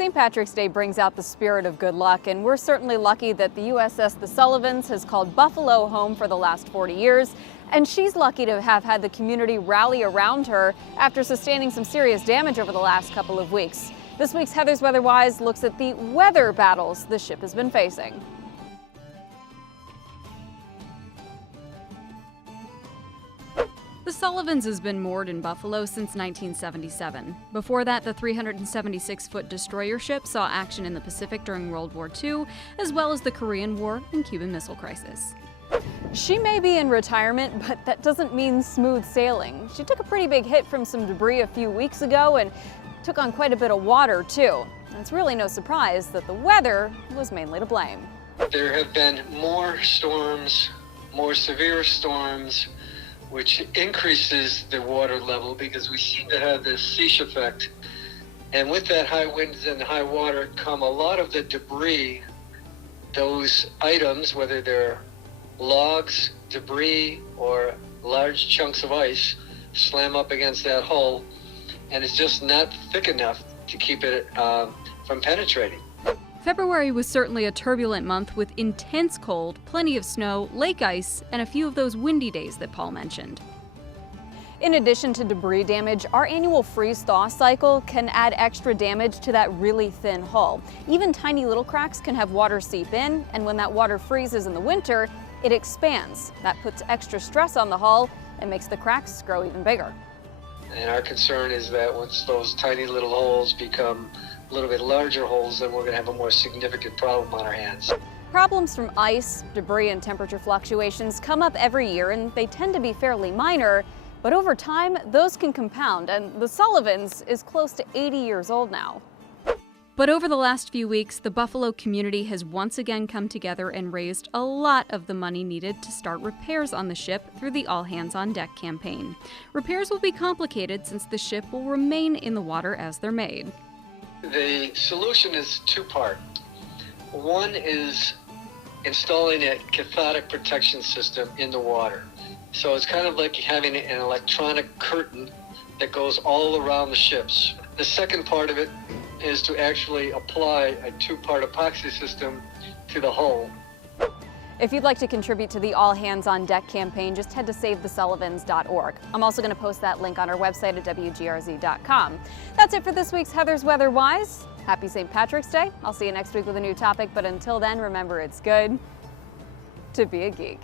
St. Patrick's Day brings out the spirit of good luck, and we're certainly lucky that the USS The Sullivans has called Buffalo home for the last 40 years, and she's lucky to have had the community rally around her after sustaining some serious damage over the last couple of weeks. This week's Heather's Weatherwise looks at the weather battles the ship has been facing. The Sullivans has been moored in Buffalo since 1977. Before that, the 376-foot destroyer ship saw action in the Pacific during World War II, as well as the Korean War and Cuban Missile Crisis. She may be in retirement, but that doesn't mean smooth sailing. She took a pretty big hit from some debris a few weeks ago and took on quite a bit of water, too. It's really no surprise that the weather was mainly to blame. There have been more storms, more severe storms, which increases the water level because we seem to have this siege effect. And with that high winds and high water come a lot of the debris, those items, whether they're logs, debris, or large chunks of ice, slam up against that hull, and it's just not thick enough to keep it from penetrating. February was certainly a turbulent month with intense cold, plenty of snow, lake ice, and a few of those windy days that Paul mentioned. In addition to debris damage, our annual freeze-thaw cycle can add extra damage to that really thin hull. Even tiny little cracks can have water seep in, and when that water freezes in the winter, it expands. That puts extra stress on the hull and makes the cracks grow even bigger. And our concern is that once those tiny little holes become a little bit larger holes, then we're going to have a more significant problem on our hands. Problems from ice, debris, and temperature fluctuations come up every year, and they tend to be fairly minor, but over time, those can compound, and the Sullivans is close to 80 years old now. But over the last few weeks, the Buffalo community has once again come together and raised a lot of the money needed to start repairs on the ship through the All Hands on Deck campaign. Repairs will be complicated since the ship will remain in the water as they're made. The solution is two-part. One is installing a cathodic protection system in the water. So it's kind of like having an electronic curtain that goes all around the ships. The second part of it is to actually apply a two-part epoxy system to the hull. If you'd like to contribute to the All Hands on Deck campaign, just head to SaveTheSullivans.org. I'm also going to post that link on our website at WGRZ.com. That's it for this week's Heather's Weatherwise. Happy St. Patrick's Day. I'll see you next week with a new topic, but until then, remember it's good to be a geek.